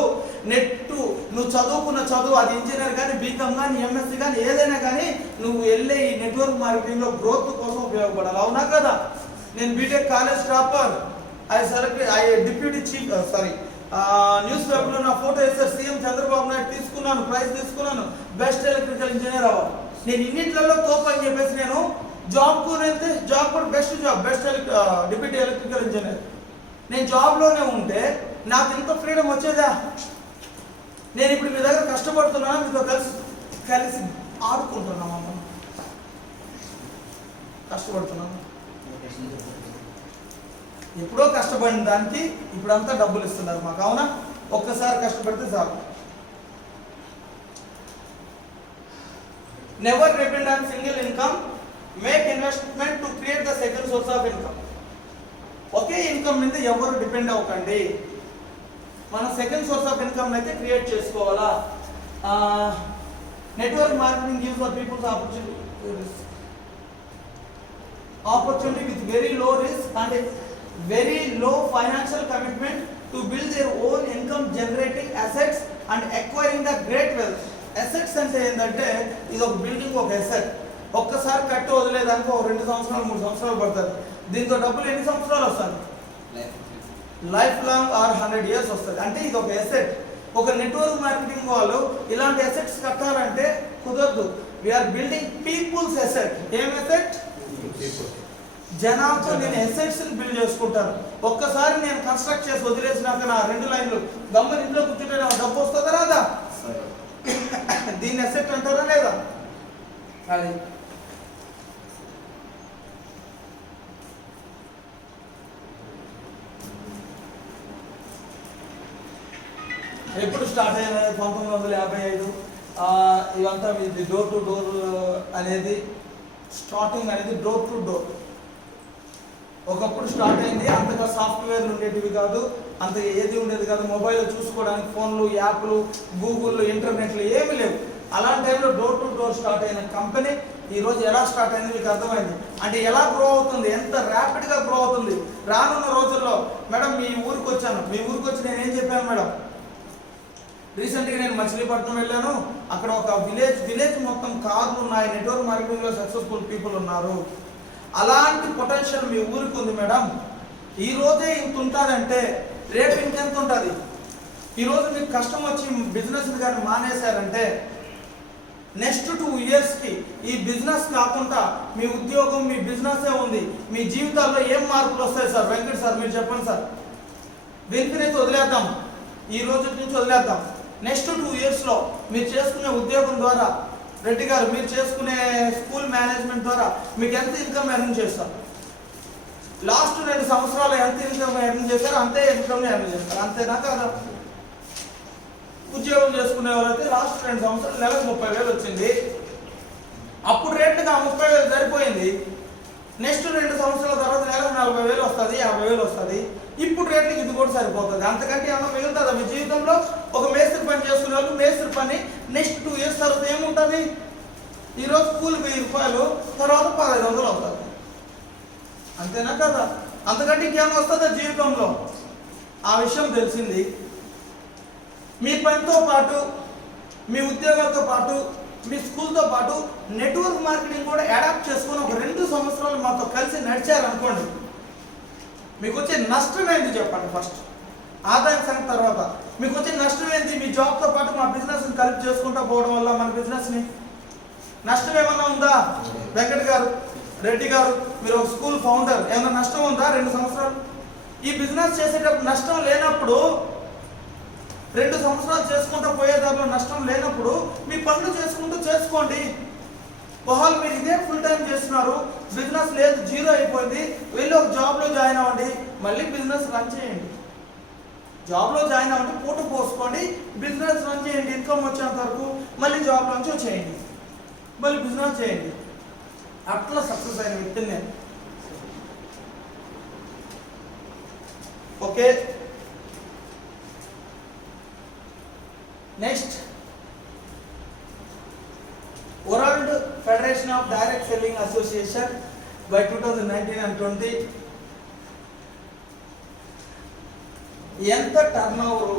నువ్వు చదువుకున్న చదువు, అది ఇంజనీర్ కానీ, బీకామ్ కానీ, ఎంఎస్సీ కానీ, ఏదైనా కానీ నువ్వు వెళ్ళే ఈ నెట్వర్క్ మార్కెటింగ్లో గ్రోత్ కోసం ఉపయోగపడాలి, అవునా కదా. నేను BTech college topper, deputy chief news పేపర్లో నా ఫోటో వేస్తారు, సీఎం చంద్రబాబు నాయుడు తీసుకున్నాను, ప్రైజ్ తీసుకున్నాను, బెస్ట్ ఎలక్ట్రికల్ ఇంజనీర్ అవ్వాలి. నేను ఇన్నిట్లలో తోపు అని చెప్పేసి నేను జాబ్కు వెళ్తే జాబ్ కూడా బెస్ట్ డిప్యూటీ ఎలక్ట్రికల్ ఇంజనీర్. నేను జాబ్లోనే ఉంటే నాకు ఇంత ఫ్రీడమ్ వచ్చేదా. నేను ఇప్పుడు మీ దగ్గర కష్టపడుతున్నాను, మీతో కలిసి ఆడుకుంటున్నాను, అమ్మ కష్టపడుతున్నాను. ఎప్పుడో కష్టపడిన దానికి ఇప్పుడంతా డబ్బులు ఇస్తున్నారు మాకు, అవునా. ఒక్కసారి కష్టపడితే చాలు. Never depend on single income, make investment to create the second source of income. ఒకే ఇన్కమ్ మీద ఎవరు డిపెండ్ అవ్వకండి, మన సెకండ్ సోర్స్ ఆఫ్ ఇన్కమ్ అయితే క్రియేట్ చేసుకోవాలా. Network marketing gives the peoples opportunity with very low risk and very low financial commitment to build their own income generating assets and acquiring the great wealth. Assets అంటే ఏంటంటే ఇది ఒక building, ఒక asset. ఒక్కసారి కట్టి వదిలేదానికి ఒక 2 సంవత్సరాలు 3 సంవత్సరాలు పడుతుంది. దీంతో డబ్బులు ఎన్ని సంవత్సరాలు వస్తుంది, లైఫ్ లాంగ్ ఆర్ 100 years వస్తుంది. అంటే ఇది ఒక అసెట్. ఒక నెట్వర్క్ మార్కెటింగ్ వాళ్ళు ఇలాంటి అసెట్స్ కట్టాలంటే కుదరదు. We are building people's asset. ఏం అసెట్, జనాలతో నేను అసెట్స్ బిల్డ్ చేసుకుంటాను. ఒక్కసారి నేను కన్స్ట్రక్ట్ చేసి వదిలేసినాక నా 2 లైన్లు గమ్మని ఇంట్లో కూర్చుంటే డబ్బు వస్తుందా రాదా, దీన్ని అసెట్ అంటారా లేదా. అది ఎప్పుడు స్టార్ట్ అయినా 1955 ఇవంతా ఇది డోర్ టు డోర్ అనేది స్టార్టింగ్ అనేది డోర్ టు డోర్. ఒకప్పుడు స్టార్ట్ అయింది, అంతగా సాఫ్ట్వేర్లు ఉండేటివి కాదు, అంత ఏది ఉండేది కాదు, మొబైల్లో చూసుకోవడానికి ఫోన్లు, యాప్లు, గూగుల్లో, ఇంటర్నెట్లు ఏమీ లేవు. అలాంటి టైంలో డోర్ టు డోర్ స్టార్ట్ అయిన కంపెనీ ఈరోజు ఎలా స్టార్ట్ అయింది మీకు అర్థమైంది. అంటే ఎలా గ్రో అవుతుంది, ఎంత ర్యాపిడ్గా గ్రో అవుతుంది. రానున్న రోజుల్లో మేడం మీ ఊరికి వచ్చాను, మీ ఊరికి వచ్చి నేను ఏం చెప్పాను మేడం, రీసెంట్గా నేను మచిలీపట్నం వెళ్ళాను, అక్కడ ఒక విలేజ్ మొత్తం కార్లు ఉన్నాయి, నెట్వర్క్ మార్కెటింగ్లో సక్సెస్ఫుల్ పీపుల్ ఉన్నారు. అలాంటి పొటెన్షియల్ మీ ఊరికి ఉంది మేడం. ఈరోజే ఇంత ఉంటుందంటే రేపు ఇంకెంత ఉంటుంది. ఈరోజు మీకు కష్టం వచ్చి బిజినెస్ కానీ మానేశారంటే నెక్స్ట్ 2 yearsకి ఈ బిజినెస్ కాకుండా మీ ఉద్యోగం, మీ బిజినెసే ఉంది. మీ జీవితాల్లో ఏం మార్పులు వస్తాయి సార్? వెంకట్ సార్ మీరు చెప్పండి సార్. వెంకటైతే వదిలేద్దాం, ఈ రోజు నుంచి వదిలేద్దాం. నెక్స్ట్ 2 yearsలో మీరు చేసుకునే ఉద్యోగం ద్వారా, రెడ్డి గారు మీరు చేసుకునే స్కూల్ మేనేజ్మెంట్ ద్వారా మీకు ఎంత ఇన్కమ్ ఎర్న్ చేస్తారు? లాస్ట్ 2 సంవత్సరాలు ఎంత ఇన్కమ్ ఎర్న్ చేశారు అంతే ఇన్కమ్ ఎర్న్ చేస్తారు, అంతేనా కాదా? ఉద్యోగం చేసుకునే వాళ్ళైతే లాస్ట్ 2 సంవత్సరాలు నెలకు 30,000 వచ్చింది. అప్పుడు రేట్లుగా 30,000 సరిపోయింది. నెక్స్ట్ 2 సంవత్సరాల తర్వాత నెలకు 40,000 వస్తుంది, 50,000 వస్తుంది. ఇప్పుడు రేట్లకి ఇది కూడా సరిపోతుంది. అంతకంటే ఏమన్నా మిగులుతుందా మీ జీవితంలో? ఒక మేస్త్రి పని చేసుకునే వాళ్ళు మేస్త్రి పని నెక్స్ట్ 2 years తర్వాత ఏముంటుంది? ఈరోజు కూలి 1000 రూపాయలు, తర్వాత 1500 అవుతుంది. అంతేనా కదా? అంతకంటే ఇంకేమైనా వస్తుందా జీవితంలో? ఆ విషయం తెలిసింది. మీ పనితో పాటు, మీ ఉద్యోగాలతో పాటు, మీ స్కూల్తో పాటు నెట్వర్క్ మార్కెటింగ్ కూడా అడాప్ట్ చేసుకొని ఒక 2 సంవత్సరాలు మాతో కలిసి నడిచారనుకోండి, మీకు వచ్చే నష్టం ఏంటి చెప్పండి ఫస్ట్. ఆదాయం సంగతి తర్వాత. మీకు వచ్చే నష్టం ఏంటి? మీ జాబ్తో పాటు మా బిజినెస్ని కలిపి చేసుకుంటూ పోవడం వల్ల మన బిజినెస్ని నష్టం ఏమన్నా ఉందా? వెంకట్ గారు, రెడ్డి గారు, మీరు ఒక స్కూల్ ఫౌండర్, ఏమైనా నష్టం ఉందా 2 సంవత్సరాలు? ఈ బిజినెస్ చేసేటప్పుడు నష్టం లేనప్పుడు, 2 సంవత్సరాలు చేసుకుంటూ పోయేదారిలో నష్టం లేనప్పుడు మీ పనులు చేసుకుంటూ చేసుకోండి. ఒకవేళ మీరు ఇదే ఫుల్ టైం చేస్తున్నారు, బిజినెస్ లేదు, జీరో అయిపోయింది, వెళ్ళి ఒక జాబ్లో జాయిన్ అవ్వండి, మళ్ళీ బిజినెస్ రన్ చేయండి. జాబ్లో జాయిన్ అవ్వండి, పూట పోసుకోండి, బిజినెస్ రన్ చేయండి, ఇన్కమ్ వచ్చేంత వరకు మళ్ళీ జాబ్ నుంచి వచ్చేయండి, మళ్ళీ బిజినెస్ చేయండి. అట్లా సక్సెస్ అయిన వ్యక్తిని నేను. Okay, next world federation of direct selling association by 2019 and 20 ఎంత turn over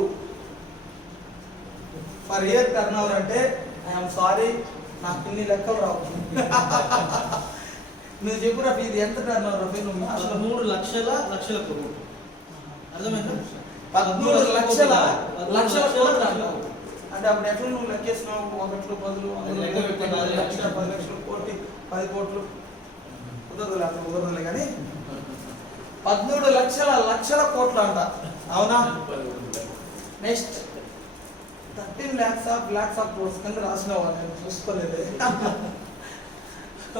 per year turn over అంటే, ఐఎమ్ సారీ నాకు ఇన్ని లెక్కలు రావు. నువ్వు చెప్పు రఫీ, ఇది ఎంత టర్న్ ఓవర్ రఫీ? నువ్వు 13 లక్షల కోట్లు. అర్థమైందా? 13 లక్షల కోట్లు అంటే అప్పుడు ఎట్లా నువ్వు లెక్కేసినావు? 1 బదులు 10 లక్షలు కోటి 10 కోట్లు కుదరదులే, అట్లా కుదరదులే. కానీ 13 లక్షల కోట్లు అంట, అవునా? నెక్స్ట్ 13 lakhs of crores కింద రాసినావు, నేను చూసుకోలేదు.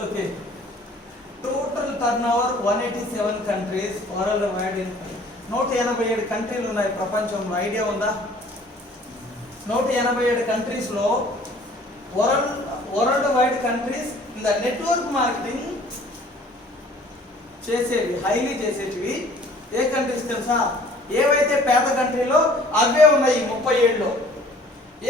Okay, total turn over 187 countries world wide. 187 కంట్రీలు ఉన్నాయి ప్రపంచంలో. ఐడియా ఉందా? 187 కంట్రీస్లో world wide countries in the network marketing చేసేవి, హైలీ చేసేటివి ఏ కంట్రీస్ తెలుసా? ఏవైతే పేద కంట్రీలో అవే ఉన్నాయి 37లో.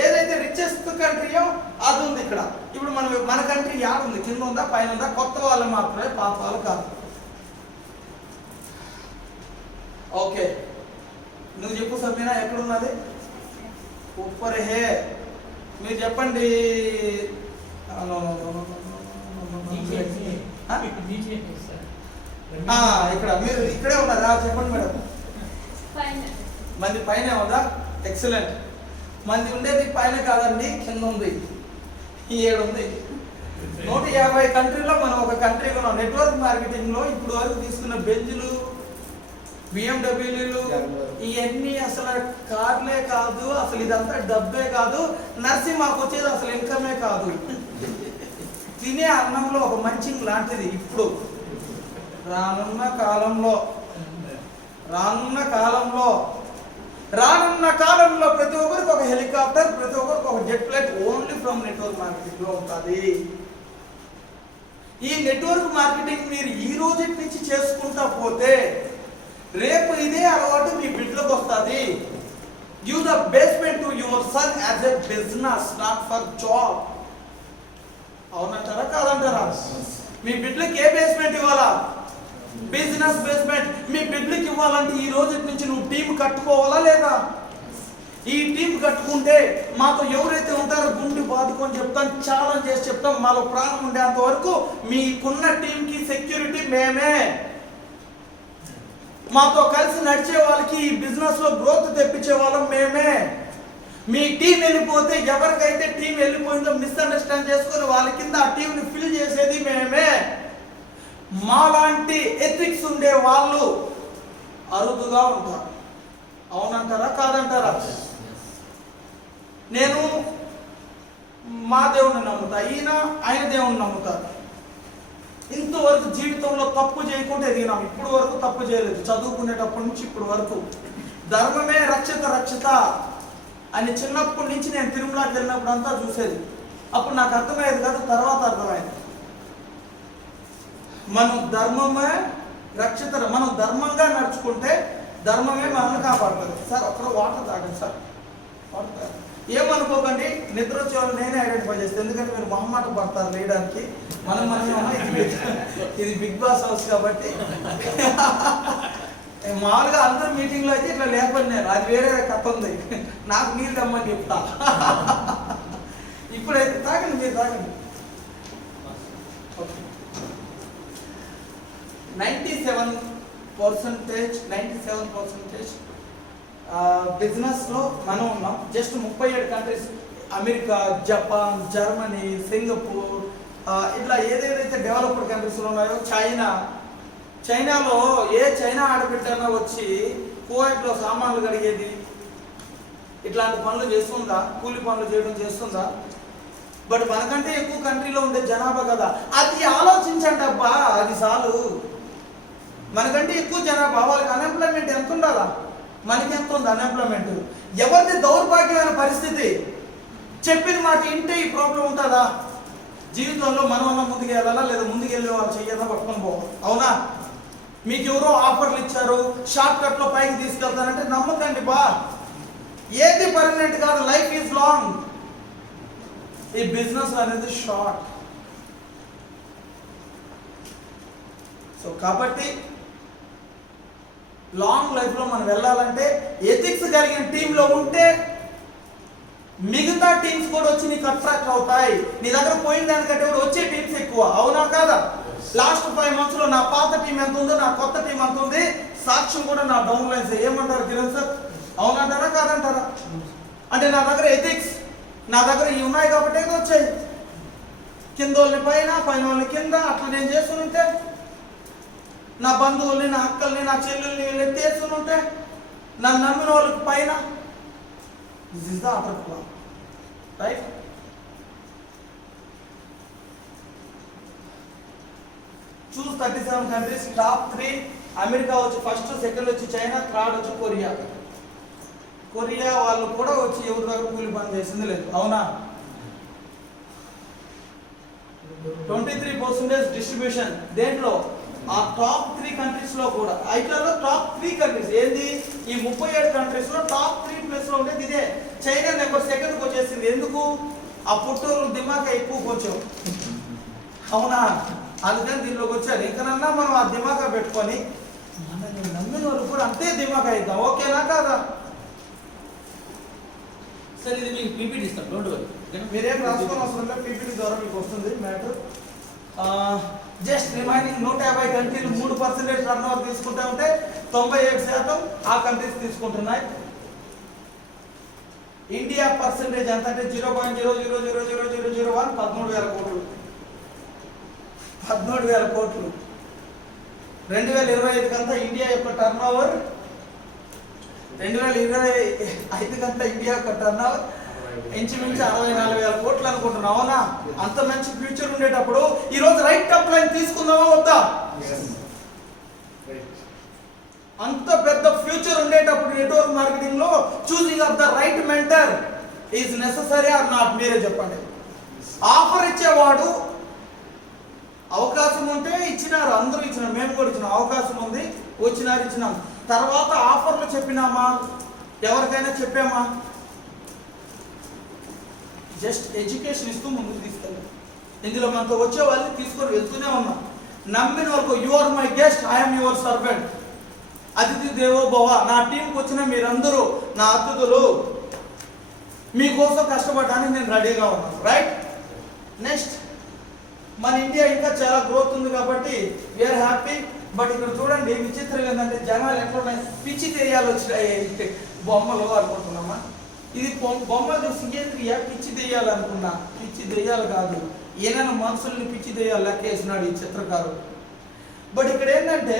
ఏదైతే రిచెస్ట్ కంట్రీయో అది ఉంది ఇక్కడ. ఇప్పుడు మన కంట్రీ యాడ్ ఉంది, కింద ఉందా పైన ఉందా? కొత్త వాళ్ళు మాత్రమే, పాత వాళ్ళు కాదు. ఓకే, నువ్వు చెప్పు సబీనా, ఎక్కడున్నది? ऊपर है, మీరు చెప్పండి. ఇక్కడ మీరు ఇక్కడే ఉన్నారా? చెప్పండి మేడం. మంది పైన ఉందా? ఎక్సలెంట్. మంది ఉండేది పైన కాదండి, కింద ఉంది. ఈ 7 ఉంది. 150 కంట్రీలో మనం ఒక కంట్రీ కొన్నాం. నెట్వర్క్ మార్కెటింగ్ లో ఇప్పుడు వరకు తీసుకున్న బెంజ్లు, బిఎండబ్ల్యూలు, ఇవన్నీ అసలు కార్లే కాదు, అసలు ఇదంతా డబ్బే కాదు, నర్సింగ్ మాకు వచ్చేది అసలు ఇన్కమే కాదు. తినే అన్నంలో ఒక మంచింగ్ లాంటిది. ఇప్పుడు రానున్న కాలంలో ప్రతి ఒక్కరికి ఒక హెలికాప్టర్, ప్రతి ఒక్కరికి ఒక jet flight only from network marketing లో ఉంటుంది. ఈ నెట్వర్క్ మార్కెటింగ్ మీరు ఈ రోజు నుంచి చేసుకుంటా పోతే రేపు ఇదే అలవాటు మీ బిడ్డలకు వస్తుంది. Give the basement to your son as a business, not for job. అవునంటారా కాదంటారా? మీ బిడ్డలకి ఏ బేస్మెంట్ ఇవ్వాలా? Business basement. మీ బిడ్డలకి ఇవ్వాలంటే ఈ రోజు నుంచి నువ్వు టీం కట్టుకోవాలా లేదా? ఈ టీం కట్టుకుంటే మాతో ఎవరైతే ఉంటారో గుండె బాదుకొని చెప్తాం, ఛాలెంజ్ చేసి చెప్తాం, మాలో ప్రాణం ఉండేంత వరకు మీకున్న టీంకి సెక్యూరిటీ మేమే. మాతో కలిసి నడిచే వాళ్ళకి ఈ బిజినెస్ లో గ్రోత్ తెప్పించే వాళ్ళం మేమే. మీ టీం వెళ్ళిపోతే ఎవరికైతే టీం వెళ్ళిపోయిందో మిస్అండర్స్టాండ్ చేసుకుని వాళ్ళ కింద ఆ టీంని ఫిల్ చేసేది మేమే. మాలాంటి ఎథిక్స్ ఉండే వాళ్ళు అరుదుగా ఉంటారు. అవునంటారా కాదంటారా? నేను మా దేవుణ్ణి నమ్ముతా, ఆయన దేవుణ్ణి నమ్ముతారు. ఇంతవరకు జీవితంలో తప్పు చేయకుండా ఎదిగినాం. ఇప్పుడు వరకు తప్పు చేయలేదు. చదువుకునేటప్పటి నుంచి ఇప్పుడు వరకు ధర్మమే రక్షత అని చిన్నప్పటి నుంచి నేను తిరుమలకి వెళ్ళినప్పుడు అంతా చూసేది. అప్పుడు నాకు అర్థమయ్యేది కాదు, తర్వాత అర్థమైంది. మనం ధర్మమే రక్షిత, మనం ధర్మంగా నడుచుకుంటే ధర్మమే మనల్ని కాపాడుతుంది. సార్ ఒక్కరు వాటర్ తాగండి సార్, వాటర్ తాగండి. ఏమనుకోకండి, నిద్ర వచ్చే వాళ్ళు నేనే ఐడెంటిఫై చేస్తాను, ఎందుకంటే మీరు మొహమాట పడతారు లేయడానికి. ఇది బిగ్ బాస్ హౌస్ కాబట్టి మామూలుగా అందరూ మీటింగ్లో అయితే ఇట్లా లేకపోతే నేను, అది వేరే కథ ఉంది, నాకు నీళ్ళు తెమ్మని చెప్తా. ఇప్పుడైతే తాగండి, మీరు తాగండి. 97% బిజినెస్లో మనం ఉన్నాం. Just 37 countries, America, Japan, Germany, Singapore, ఇట్లా ఏదేదైతే డెవలప్డ్ కంట్రీస్లో ఉన్నాయో, చైనాలో ఏ చైనా ఆడబిడ్డన్నా వచ్చి కువైట్లో సామాన్లు కడిగేది ఇట్లాంటి పనులు చేస్తుందా, కూలి పనులు చేయడం చేస్తుందా? బట్ మనకంటే ఎక్కువ కంట్రీలో ఉండే జనాభా కదా, అది ఆలోచించండి అబ్బా, అది చాలు. మనకంటే ఎక్కువ జనాభా, వాళ్ళకి అన్ఎంప్లాయ్మెంట్ ఎంత ఉండాలా, మనకి ఎంత ఉంది అన్ఎంప్లాయ్మెంట్? ఎవరిది దౌర్భాగ్యమైన పరిస్థితి, చెప్పిన మాట ఇంటే ఈ ప్రాబ్లం ఉంటుందా? జీవితంలో మనమన్నా ముందుకు వెళ్ళాలా, లేదా ముందుకు వెళ్ళే వాళ్ళు చెయ్యదా పట్టుకొని పోవాలి, అవునా? మీకు ఎవరో ఆఫర్లు ఇచ్చారు, షార్ట్ కట్లో పైకి తీసుకెళ్తానంటే నమ్మకండి బా, ఏది పర్మనెంట్ కాదు, లైఫ్ ఈజ్ లాంగ్. ఈ బిజినెస్ అనేది షార్ట్. సో కాబట్టి లాంగ్ లైఫ్లో మనం వెళ్ళాలంటే ఎథిక్స్ కలిగిన టీంలో ఉంటే మిగతా టీమ్స్ కూడా వచ్చి నీకు అట్రాక్ట్ అవుతాయి. నీ దగ్గర పోయిన దానికంటే కూడా వచ్చే టీమ్స్ ఎక్కువ, అవునా కాదా? లాస్ట్ 5 months లో నా పాత టీం ఎంత ఉందో, నా కొత్త టీం ఎంత ఉంది, సాక్ష్యం కూడా నా డౌన్ లైన్స్. ఏమంటారు కిరణ్ సార్, అవునంటారా కాదంటారా? అంటే నా దగ్గర ఎథిక్స్, నా దగ్గర ఇవి ఉన్నాయి కాబట్టి ఏదో వచ్చాయి. కింద వాళ్ళని పైన, పైన వాళ్ళని కింద, అట్లా నేను చేస్తుంటే నా బంధువుల్ని, నా అక్కల్ని, నా చెల్లెల్ని ఎత్తేస్తుంటే నన్ను నమ్మిన వాళ్ళకి పైన. This is the other plan, right? Choose 37 countries, top 3 America వచ్చి ఫస్ట్, సెకండ్ వచ్చి చైనా, థర్డ్ వచ్చి కొరియా. కొరియా వాళ్ళు కూడా వచ్చి ఎవరి దగ్గర కూలి పని చేసింది లేదు, అవునా? 23% డిస్ట్రిబ్యూషన్. దేంట్లో? ఆ టాప్ 3 కంట్రీస్ లో కూడా. ఐట్లలో టాప్ 3 కంట్రీస్ ఏంది? ఈ 37 కంట్రీస్ లో టాప్ 3 ప్లేస్ లో ఉండేది ఇదే. చైనా నెంబర్ 2కి వచ్చేసింది. ఎందుకు? ఆ పుట్టూరు దిమాక ఎక్కువ కొంచెం, అవునా? అందుకని దీనిలోకి వచ్చారు. ఇంకనన్నా మనం ఆ దిమాక పెట్టుకొని మనల్ని నమ్మిన వాళ్ళు కూడా అంతే దిమాక అవుతాం, ఓకేనా కాదా? సార్ ఇది మీకు పీపీటీ ఇస్తాం, డోంట్ వరీ. మీరేం రాసుకోని అవసరం లేదు, పీపీటీ ద్వారా మీకు వస్తుంది మ్యాటర్. జస్ట్ రిమైనింగ్ 150 కంట్రీలు 3% టర్నోవర్ తీసుకుంటా ఉంటే 97% ఆ కంట్రీస్ తీసుకుంటున్నాయి. ఇండియా పర్సెంటేజ్ ఎంత అంటే 0.0000001, 13,000 కోట్లు. 13,000 కోట్లు. 2025 కంతా ఇండియా యొక్క టర్నోవర్, 2025 కంతా ఇండియా యొక్క టర్నోవర్ ఇంచుమించు 64,000 కోట్లు అనుకుంటున్నాం, అవునా? అంత మంచి ఫ్యూచర్ ఉండేటప్పుడు ఈ రోజు రైట్ టాప్ లైన్ తీసుకుందామా వద్దా? అంత పెద్ద ఫ్యూచర్ ఉండేటప్పుడు నెట్వర్క్ మార్కెటింగ్ లో choosing of the right mentor is necessary or not? మీరే చెప్పండి. ఆఫర్ ఇచ్చేవాడు, అవకాశం ఉంటే ఇచ్చినారు, అందరూ ఇచ్చినారు, మేము కూడా ఇచ్చినాం. అవకాశం ఉంది, వచ్చినారు, ఇచ్చినాం. తర్వాత ఆఫర్లు చెప్పినామా? ఎవరికైనా చెప్పామా? జస్ట్ ఎడ్యుకేషన్ ఇస్తూ ముందుకు తీసుకెళ్ళాం. ఇందులో మనతో వచ్చే వాళ్ళని తీసుకొని వెళ్తూనే ఉన్నాం. నమ్మిన వరకు you are my guest, I'm your servant, అతిథి దేవో భవ. నా టీంకి వచ్చిన మీరందరూ నా అతిథులు, మీకోసం కష్టపడడానికి నేను రెడీగా ఉన్నాను, రైట్? నెక్స్ట్, మన ఇండియా ఇంకా చాలా గ్రోత్ ఉంది కాబట్టి వీఆర్ హ్యాపీ. బట్ ఇక్కడ చూడండి, విచిత్రం ఏంటంటే జనాలు ఎట్లున్నాయి, పిచ్చి తెయ్యాలు వచ్చినాయి బొమ్మలు అనుకుంటున్నామా? ఇది బొమ్మ చూసి ఏంద్రియా పిచ్చి దెయ్యాలనుకున్నా, పిచ్చి దెయ్యాలు కాదు, ఏదైనా మనుషుల్ని పిచ్చి దెయ్యాలు లెక్క వేసినాడు ఈ చిత్రకారుడు. బట్ ఇక్కడ ఏంటంటే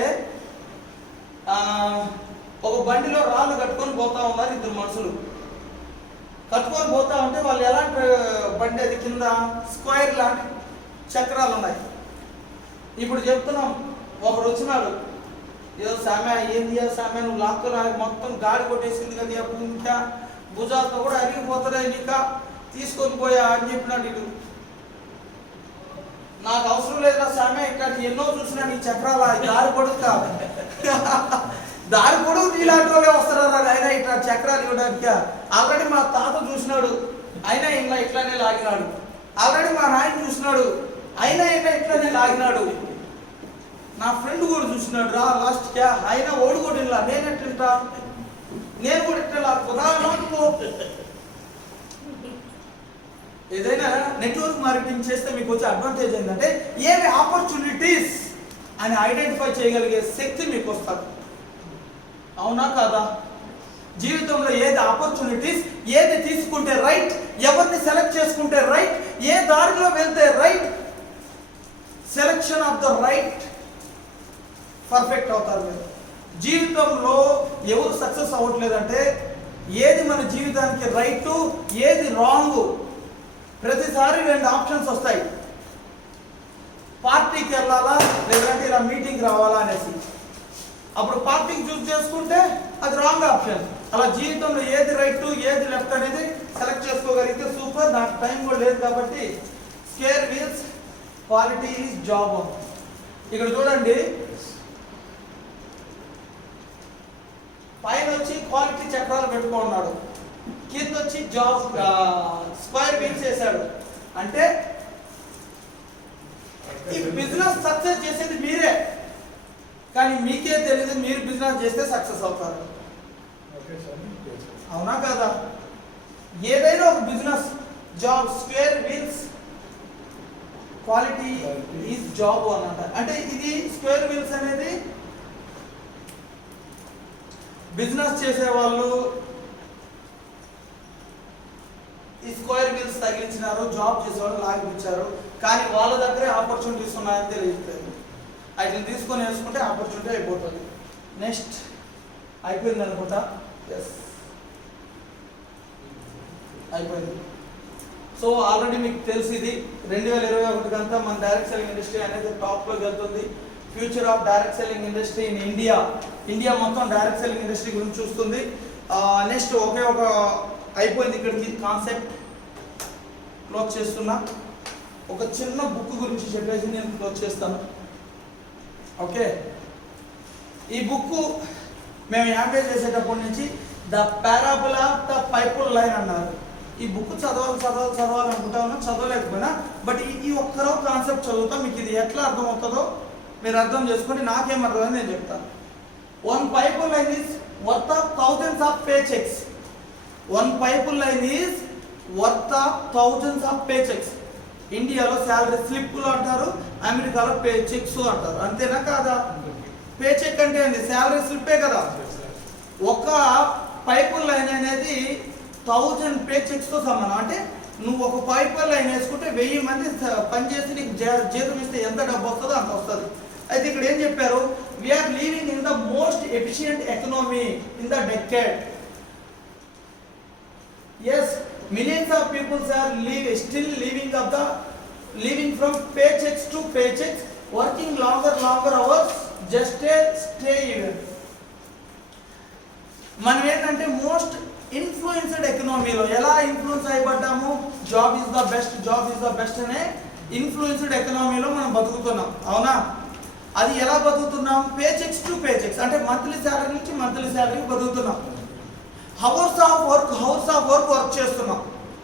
ఒక బండిలో రాళ్ళు కట్టుకొని పోతా ఉన్నారు 2 మనుషులు. కట్టుకొని పోతా ఉంటే వాళ్ళు ఎలాంటి బండి అది, కింద స్క్వేర్ లాంటి చక్రాలు ఉన్నాయి. ఇప్పుడు చెప్తున్నాం, ఒకడు వచ్చినాడు, ఏదో సామె ఏంది సామె నువ్వు లాక్కున్నా మొత్తం గాడి కొట్టేసింది కదా, ఇంకా భుజాలతో కూడా అరిగిపోతుందా నీకా, తీసుకొని పోయా అని చెప్పినాడు. ఇటు నాకు అవసరం లేదురా సామె, ఇక్కడ ఎన్నో చూసినా నీ చక్రాల దారి పడుతా దారి పొడవు నీలాంటి వాళ్ళే వస్తారు ఆయన ఇట్లా చక్రాలు ఇవ్వడానికి. ఆల్రెడీ మా తాత చూసినాడు, అయినా ఇలా ఇట్లానే లాగినాడు. ఆల్రెడీ మా నాయన చూసినాడు, అయినా ఇలా ఇట్లానే లాగినాడు. నా ఫ్రెండ్ కూడా చూసినాడు రా లాస్ట్కి, అయినా ఓడి కూడా ఇలా నేను ఎట్లా, నేను కూడా ఇట్లా లాక్కుదా నాకు. ఏదైనా నెట్వర్క్ మార్కెటింగ్ చేస్తే మీకు వచ్చే అడ్వాంటేజ్ ఏంటంటే ఏవి ఆపర్చునిటీస్ అని ఐడెంటిఫై చేయగలిగే శక్తి మీకు వస్తుంది. అవునా కాదా? జీవితంలో ఏది ఆపర్చునిటీస్, ఏది తీసుకుంటే రైట్, ఎవరిని సెలెక్ట్ చేసుకుంటే రైట్, ఏ దారిలో వెళ్తే right, selection of the right perfect అవుతారు మీరు. జీవితంలో ఎవరు సక్సెస్ అవ్వట్లేదంటే ఏది మన జీవితానికి రైట్, ఏది రాంగ్. ప్రతిసారి 2 ఆప్షన్స్ వస్తాయి, పార్టీకి వెళ్ళాలా లేదంటే ఇలా మీటింగ్ రావాలా అనేసి. అప్పుడు పార్టీకి చూస్ చేసుకుంటే అది రాంగ్ ఆప్షన్. అలా జీవితంలో ఏది రైట్ ఏది లెఫ్ట్ అనేది సెలెక్ట్ చేసుకోగలిగితే సూపర్. నాకు టైం కూడా లేదు కాబట్టి square wheels quality is job. ఇక్కడ చూడండి, పైన వచ్చి క్వాలిటీ చక్రాలు పెట్టుకున్నాడు, కింద వచ్చి జాబ్ స్క్వేర్ వీల్స్ వేసాడు. అంటే ఈ బిజినెస్ సక్సెస్ చేసేది మీరే, కానీ మీకే తెలియదు మీరు బిజినెస్ చేస్తే సక్సెస్ అవుతారు. అవునా కదా? ఏదైనా ఒక business job square wheels quality is job అని అంటారు. అంటే ఇది స్క్వేర్ వీల్స్ అనేది బిజినెస్ చేసే వాళ్ళు ఈ స్క్వేర్ వీల్స్ తగిలించినారు, జాబ్ చేసేవాళ్ళు లాగిపించారు, కానీ వాళ్ళ దగ్గరే ఆపర్చునిటీస్ ఉన్నాయని తెలియట్లేదు. వాటిని తీసుకొని వేసుకుంటే ఆపర్చునిటీ అయిపోతుంది. నెక్స్ట్ అయిపోయింది అనుకుంటా. ఎస్ అయిపోయింది. సో ఆల్రెడీ మీకు తెలిసి ఇది 2021 కంతా మన డైరెక్ట్ సెల్లింగ్ ఇండస్ట్రీ అనేది టాప్లోకి వెళ్తుంది. Future of direct selling industry in India మొత్తం డైరెక్ట్ సెల్లింగ్ ఇండస్ట్రీ గురించి చూస్తుంది. నెక్స్ట్ ఒకే ఒక అయిపోయింది ఇక్కడికి కాన్సెప్ట్ క్లోజ్ చేస్తున్నా. ఒక చిన్న బుక్ గురించి చెప్పేసి నేను క్లోజ్ చేస్తాను. ఓకే, ఈ బుక్ మేము ఎంబీఏ చేసేటప్పటి నుంచి the parable of the pipeline అన్నారు. ఈ బుక్ చదవాలనుకుంటా ఉన్నా, చదవలేకపోయినా బట్ ఈ ఒక్కరో కాన్సెప్ట్ చదువుతా మీకు ఇది ఎట్లా అర్థమవుతుందో మీరు అర్థం చేసుకుంటే నాకేం అర్థమైంది నేను చెప్తాను. 1 pipeline line is worth of thousands of paychecks. 1 pipeline line is worth of thousands of paychecks. ఇండియాలో శాలరీ స్లిప్లు అంటారు, అమెరికాలో పే చెక్స్ అంటారు. అంతేనా కాదా? పే చెక్ అంటే ఏంది? శాలరీ స్లిప్పే కదా. ఒక పైపుల్ లైన్ అనేది 1000 పే చెక్స్తో సమానం. అంటే నువ్వు ఒక పైపుల్ లైన్ వేసుకుంటే 1000 మంది పనిచేసి నీకు జీతం ఇస్తే ఎంత డబ్బు వస్తుందో అంత వస్తుంది. అయితే ఇక్కడ ఏం చెప్పారు? We are living in the most efficient economy in the decade. Yes, millions of people are still living from paychecks to paychecks, working longer hours just to stay even. మనం ఏంటంటే మోస్ట్ ఇన్ఫ్లుయెన్స్డ్ ఎకనామీలో ఎలా ఇన్ఫ్లుయెన్స్ అయిపడ్డాము? Job is the best అనే influenced ఎకనామీలో మనం బతుకుతున్నాం. అవునా? అది ఎలా బతుకుతున్నాం? పేచెక్స్ టు పేచెక్స్, అంటే మంత్లీ శాలరీ నుంచి మంత్లీ శాలరీకి బతుకుతున్నాం. హవర్స్ ఆఫ్ వర్క్ చేస్తున్నాం.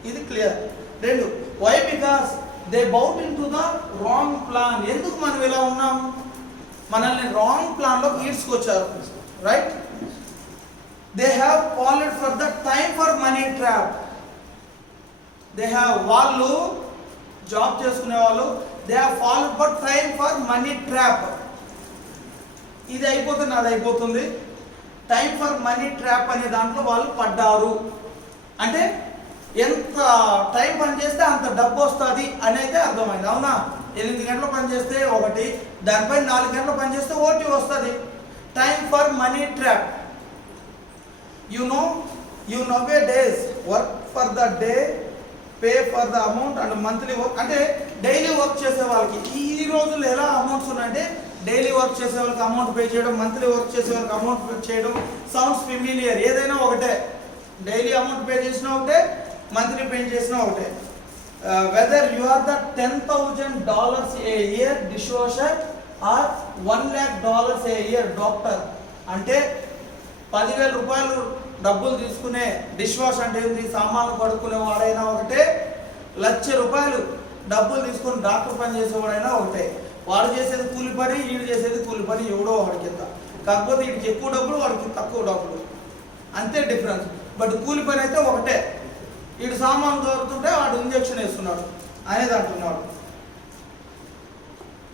ఇది clear. 2, why? Because they bought into the wrong plan. ఎందుకు మనం ఇలా ఉన్నాం? మనల్ని రాంగ్ ప్లాన్లో ఈడ్చుకొచ్చారు. Right? They have followed for the time for money trap. వాళ్ళు జాబ్ చేసుకునే వాళ్ళు they have followed for time for money trap. ఇది అయిపోతుంది, అది అయిపోతుంది. టైం ఫర్ మనీ ట్రాప్ అనే దాంట్లో వాళ్ళు పడ్డారు. అంటే ఎంత టైం పని చేస్తే అంత డబ్బు వస్తుంది అనేది అర్థమైంది. అవునా? 8 గంటలు పని చేస్తే ఒకటి, దానిపై 4 గంటలు పని చేస్తే ఒకటి వస్తుంది. Time for money trap. You know way days work for the day, pay for the amount and monthly work. అంటే డైలీ వర్క్ చేసే వాళ్ళకి ఈ రోజుల్లో ఎలా అమౌంట్స్ ఉన్నాయంటే డైలీ వర్క్ చేసే వాళ్ళకి అమౌంట్ పే చేయడం, మంత్లీ వర్క్ చేసే వాళ్ళకి అమౌంట్ పే చేయడం. Sounds familiar. ఏదైనా ఒకటే, డైలీ అమౌంట్ పే చేసినా ఒకటే, మంత్లీ పే చేసినా ఒకటే. Whether you are the $10,000 a year dish washer or $1 lakh a year doctor. అంటే 10,000 రూపాయలు డబ్బులు తీసుకునే డిష్ వాష్ అంటే ఏంటి, సామాన్లు కడుక్కునే వాడైనా ఒకటే, 1,00,000 రూపాయలు డబ్బులు తీసుకుని డాక్టర్ పని చేసేవాడైనా ఒకటే. వాడు చేసేది కూలి పని, వీడు చేసేది కూలి పని, ఎవడో వాడికి ఎంత. కాకపోతే వీడికి ఎక్కువ డబ్బులు, వాడికి తక్కువ డబ్బులు, అంతే డిఫరెన్స్. బట్ కూలి పని అయితే ఒకటే. వీడు సామాన్ దొరుకుతుంటే వాడు ఇంజక్షన్ వేస్తున్నాడు అనేది అంటున్నాడు.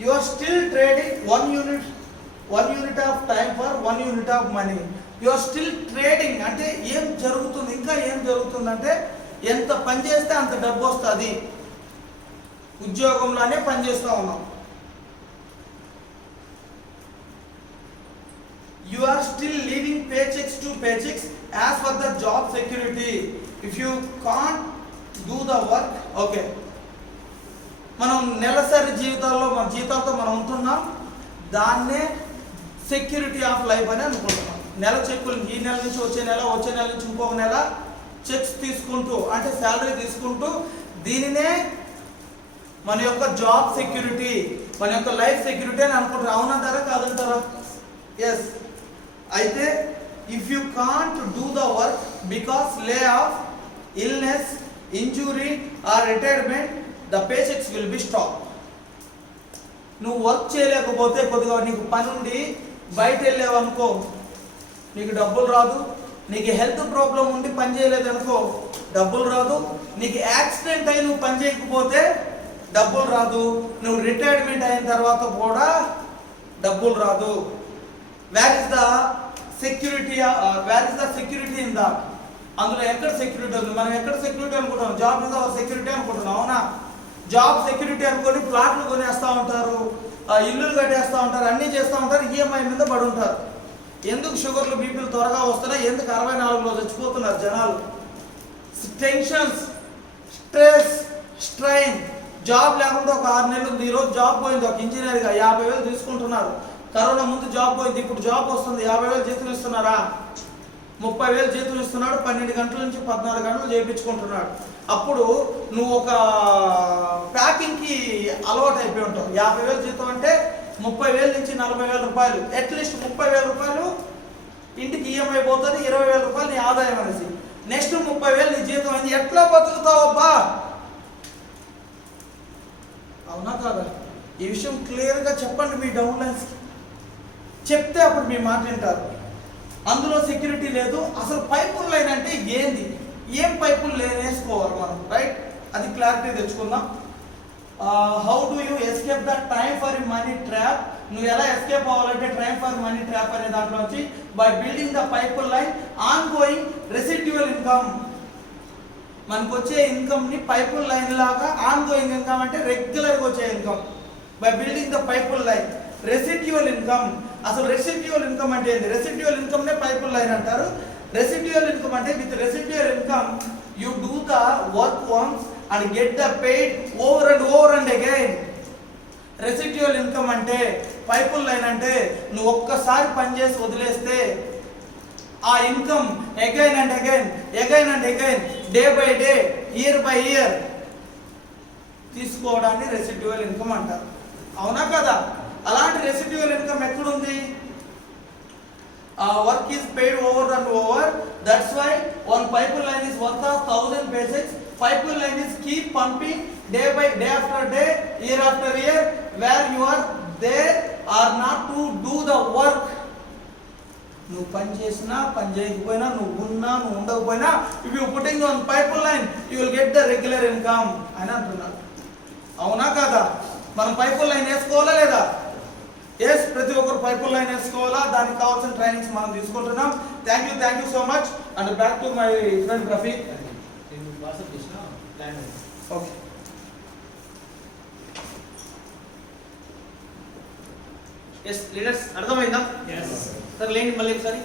You are still trading 1 unit of time for 1 unit of money. You are still trading అంటే ఏం జరుగుతుంది, ఇంకా ఏం జరుగుతుందంటే ఎంత పని చేస్తే అంత డబ్బు వస్తుంది. ఉద్యోగంలోనే పనిచేస్తూ ఉన్నాం. You are still living paychecks to paychecks as for the job security. If you can't do the work, okay. మనం నెలసరి జీవితాల్లో మన జీతాలతో మనం ఉంటున్నాం, దాన్నే సెక్యూరిటీ ఆఫ్ లైఫ్ అని అనుకుంటున్నాం. నెల చెక్కులు ఈ నెల నుంచి వచ్చే నెల నుంచి ఇంకొక నెల చెక్స్ తీసుకుంటూ అంటే శాలరీ తీసుకుంటూ దీనినే మన యొక్క జాబ్ సెక్యూరిటీ, మన యొక్క లైఫ్ సెక్యూరిటీ అని అనుకుంటారు. అవునంటారా కాదంటారా? ఎస్. అయితే if you can't do the work because lay off, illness, injury or retirement, the paychecks will be stop. నువ్వు వర్క్ చేయలేకపోతే, కొద్దిగా నీకు పని ఉండి బయట వెళ్ళావనుకో నీకు డబ్బులు రాదు. నీకు హెల్త్ ప్రాబ్లం ఉండి పని చేయలేదనుకో డబ్బులు రాదు. నీకు యాక్సిడెంట్ అయి నువ్వు పని చేయకపోతే డబ్బులు రాదు. నువ్వు రిటైర్మెంట్ అయిన తర్వాత కూడా డబ్బులు రాదు. Where is the security, in the, అందులో ఎక్కడ సెక్యూరిటీ ఉంది? మనం ఎక్కడ సెక్యూరిటీ అనుకుంటాం? జాబ్ మీద సెక్యూరిటీ అనుకుంటున్నాం, అవునా? జాబ్ సెక్యూరిటీ అనుకొని ప్లాట్లు కొనేస్తూ ఉంటారు, ఇల్లులు కట్టేస్తూ ఉంటారు, అన్నీ చేస్తూ ఉంటారు, ఈఎంఐ మీద పడి ఉంటారు. ఎందుకు షుగర్లు బీపీలు త్వరగా వస్తున్నాయి? ఎందుకు 64లో చచ్చిపోతున్నారు జనాలు? Tensions, stress, strain. జాబ్ లేకుండా ఒక 6 నెలలు ఉంది. ఈరోజు జాబ్ పోయింది ఒక ఇంజనీర్గా 50,000 తీసుకుంటున్నారు. కరోనా ముందు జాబ్ పోయింది, ఇప్పుడు జాబ్ వస్తుంది. 50,000 జీతం ఇస్తున్నారా? 30,000 జీతం ఇస్తున్నాడు. 12 గంటల నుంచి 14 గంటలు చేయించుకుంటున్నాడు. అప్పుడు నువ్వు ఒక ప్యాకింగ్కి అలవాటు అయిపోయి ఉంటావు. 50,000 జీతం అంటే 30,000 నుంచి 40,000 రూపాయలు, అట్లీస్ట్ 30,000 రూపాయలు ఇంటికి ఈఎంఐ పోతుంది, 20,000 రూపాయలు నీ ఆదాయం అనేసి. నెక్స్ట్ 30,000 నీ జీతం అయింది. ఎట్లా బతుకుతావు అబ్బా? అవునా కాదా? ఈ విషయం క్లియర్గా చెప్పండి మీ డౌన్ లైన్స్కి. చెప్తే అప్పుడు మీ మాట వింటారు. అందులో సెక్యూరిటీ లేదు. అసలు పైపుల్ లైన్ అంటే ఏంది? ఏం పైపుల్ లైన్ వేసుకోవాలి మనం, రైట్? అది క్లారిటీ తెచ్చుకుందాం. How do you escape the time for money trap? నువ్వు ఎలా ఎస్కేప్ అవ్వాలంటే టైం ఫర్ మనీ ట్రాప్ అనే దాంట్లో వచ్చి by building the pipeline ongoing residual income. మనకు వచ్చే ఇన్కమ్ని పైపుల్ లైన్ లాగా ఆన్ గోయింగ్ ఇన్కమ్ అంటే రెగ్యులర్గా వచ్చే income. By building the pipeline residual income. అసలు రెసిడ్యువల్ ఇన్కమ్ అంటే ఏంటి? రెసిడ్యువల్ ఇన్కమ్నే పైపుల్ లైన్ అంటారు. రెసిడ్యువల్ ఇన్కమ్ అంటే with residual income you do the work once and get the paid over and again. Residual income అంటే pipeline అంటే నువ్వు ఒక్కసారి పనిచేసి వదిలేస్తే ఆ income again and again day by day, year by year తీసుకోవడాన్ని residual income అంటారు. అవునా కదా? అలాంటి రెసిడ్యువల్ ఇన్కమ్ ఎక్కడుంది? Work is paid over and over. That's why one pipeline is worth 1000 basics. Pipeline line is keep pumping day by day after day, year after year, where you are there or not to do the work. నువ్వు పని చేసినా పని చేయకపోయినా, నువ్వు ఉన్నా నువ్వు ఉండకపోయినా, if you putting on pipeline line you will get the regular income అని అంటున్నాడు. అవునా కదా? మనం పైపుల్ లైన్ వేసుకోవాలా లేదా? ఎస్, ప్రతి ఒక్కరు పైపుల్ లైన్ వేసుకోవాలా. దానికి కావాల్సిన ట్రైనింగ్స్ మనం తీసుకుంటున్నాం. Thank you so much. And back to my friend Rafi. Okay, yes leaders, అర్థమైందా? సార్ లేండి మళ్ళీ ఒకసారి.